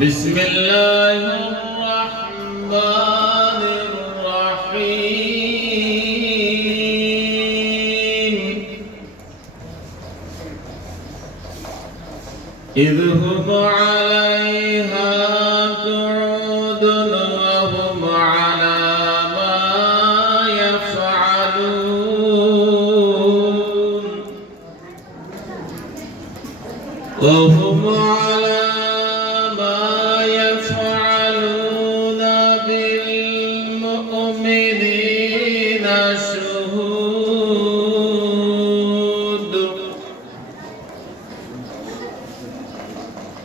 بسم الله الرحمن الرحيم. إذ هم عليها قعود وهم على ما يفعلون. وهم على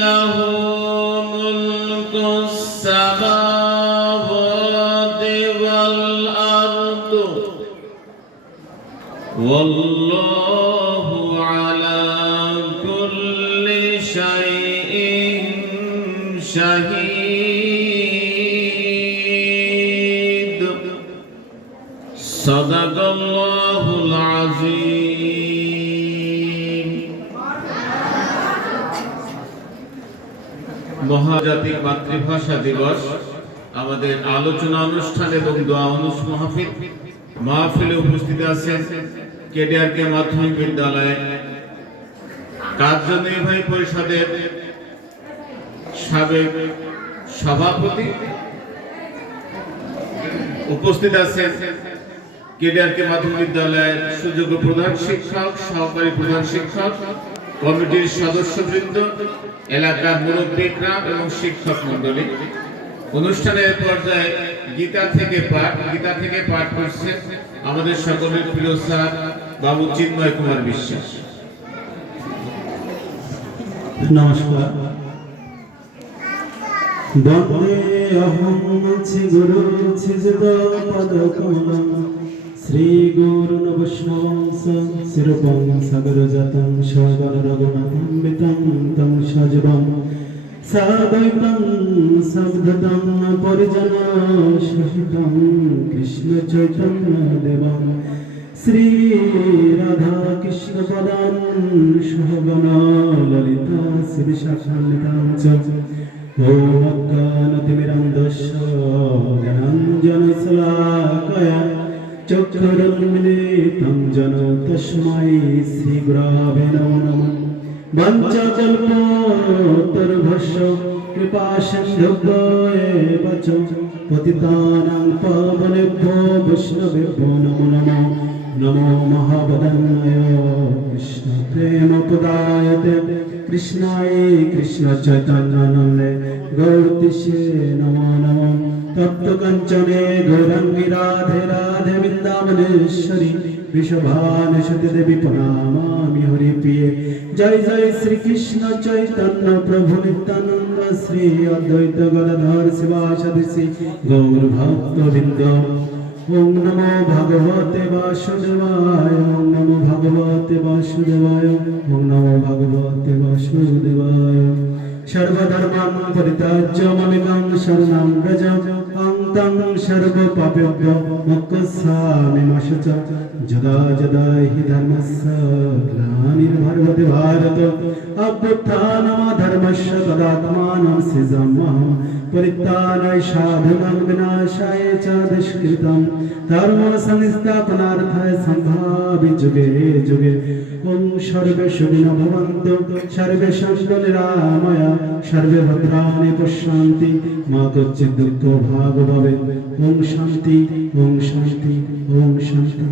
له ملك السماوات والأرض والله على كل شيء شهيد صدق الله العظيم মহাজাতিক মাতৃভাষা দিবস, আমাদের আলোচনা অনুষ্ঠান এবং দোয়া অনুষ মাহফিল মাহফিলে উপস্থিত আছেন কেডিআরকে মাধ্যমিক বিদ্যালয়ে কার্যনির্বাহী পরিষদের সাবেক সভাপতি। উপস্থিত আছেন কেডিআরকে মাধ্যমিক বিদ্যালয়ের সুযোগ্য প্রধান শিক্ষক, সহকারী প্রধান শিক্ষক কমিটির সদস্যবৃন্দ, এলাকার মুরব্বীরা এবং শিক্ষক মন্ডলী অনুষ্ঠানের পর্যায়ে গীতা থেকে পাঠ, গীতা থেকে পাঠ করছেন আমাদের সকলের প্রিয় স্যার বাবু চিন্ময় কুমার বিশ্বাস। নমস্কার। বন্দে অহং শ্রীগুরু শ্রীযুত পদকমলম শ্রী গুরু বৈষ্ণবংশ শিরূপং সাগরজাতং সগণ রঘুনাথম্বিতং তং সজবং সাদৈতং সবদতং পরিজন সহিতং কৃষ্ণ চৈতন্য দেবং শ্রী রাধা কৃষ্ণ পদান সহগণ ললিতা শ্রী শাখান্বিতাঞ্চ ওম অজ্ঞানতিমিরন্ধস্য জ্ঞানাঞ্জন চক্ষুরুন্মিলিतं জন তস্मै শ্রী গুরাবে নমো নমঃ বঞ্চকল্পতরুভস্য কৃপা সিন্ধুভ্যেব চ পতিতানাং পাবনেভ্যো বৈষ্ণবেভ্যো নমো নমো নমো মহাবদনায় কৃষ্ণ প্রেম পদায়তে কৃষ্ণায় কৃষ্ণ চৈতন্য নন্দে গৌরতিষে নমো নমো তপ্ত কঞ্চনে গৌরঙ্গি রাধে রাধে বৃন্দাবনেশ্বরী বিশ্বভান সতী দেবী প্রণামামি হরি প্রিয়ে। জয় জয় শ্রী কৃষ্ণ চৈতন্য প্রভু নিত্যানন্দ শ্রী অদ্বৈত গদাধর শিবাসাদি গৌর ভক্ত বৃন্দ ওম নমো ভগবতে বাসুদেবায়, ওম নমো ভগবতে বাসুদেবায়, ওম নমো ভগবতে বাসুদেবায়। সর্বধর্মাং পরিত্যাজ্য মামিকাং শরণং ব্রজ অং তং সর্বপাপেভ্য মুক্তস্যামি মাশুচ যদা যদা হি ধর্মস্য গ্লানির্ভর্গতি ভারত। অভ্যুত্থানম ধর্মস্য তদাত্মাनं সৃজাম্যহं পরিত্রাণায় সাধনাং বিনাশায় চ দুষ্কৃতম। ধর্ম সংস্থাপনার্থায় সম্ভাবি যুগে যুগে। ওম সর্বে সুখিনো ভবন্তু সর্বে সন্তু নিরাময়া সর্বে ভদ্রাণে পশান্তি মা কচ্চিৎ দুঃখ ভাগ ভবে ওম শান্তি ওম শান্তি ওম শান্তি।